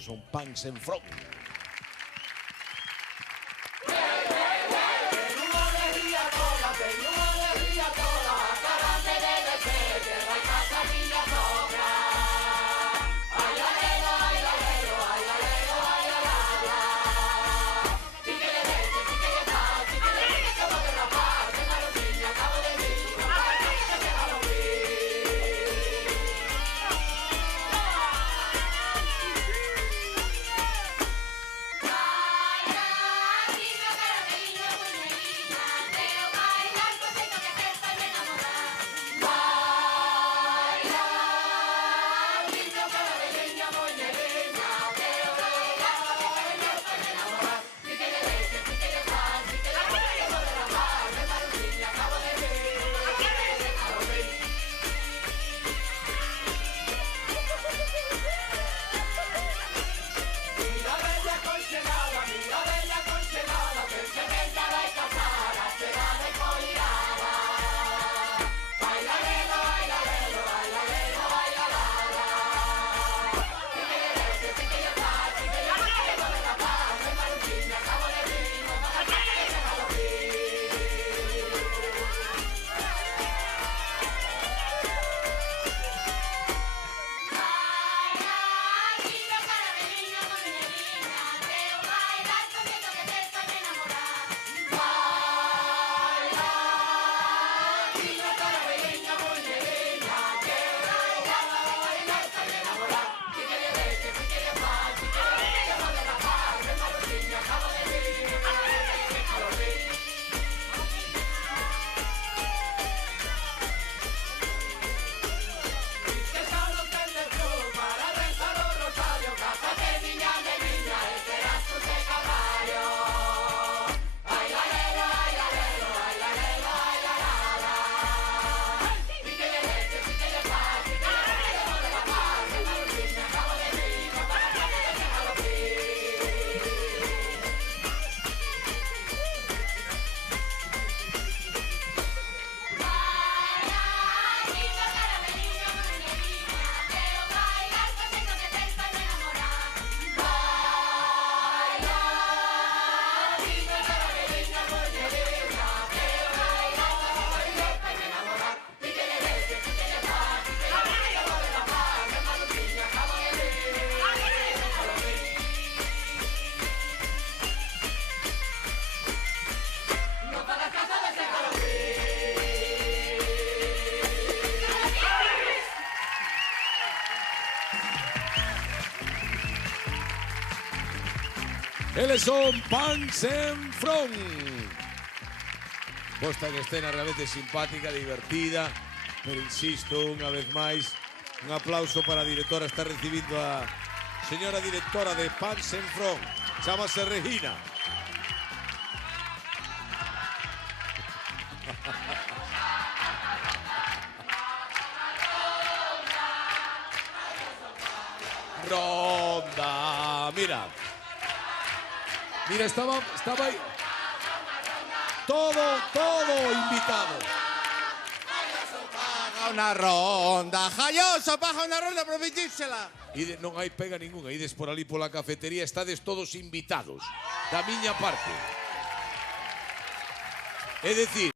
Son Pans en Front. Eles son Pans en Front. Posta en escena realmente simpática, divertida, pero insisto, unha vez máis, un aplauso para a directora. Está recibindo a señora directora de Pans en Front. Chámase Regina. Ronda, mira. Mira, estaba aí. Todo invitado. Paga unha ronda, Jaioso, paga unha ronda para pedírsela. Non hai pega ninguna. Ides por ali pola cafetería, estades todos invitados. Da miña parte. É dicir,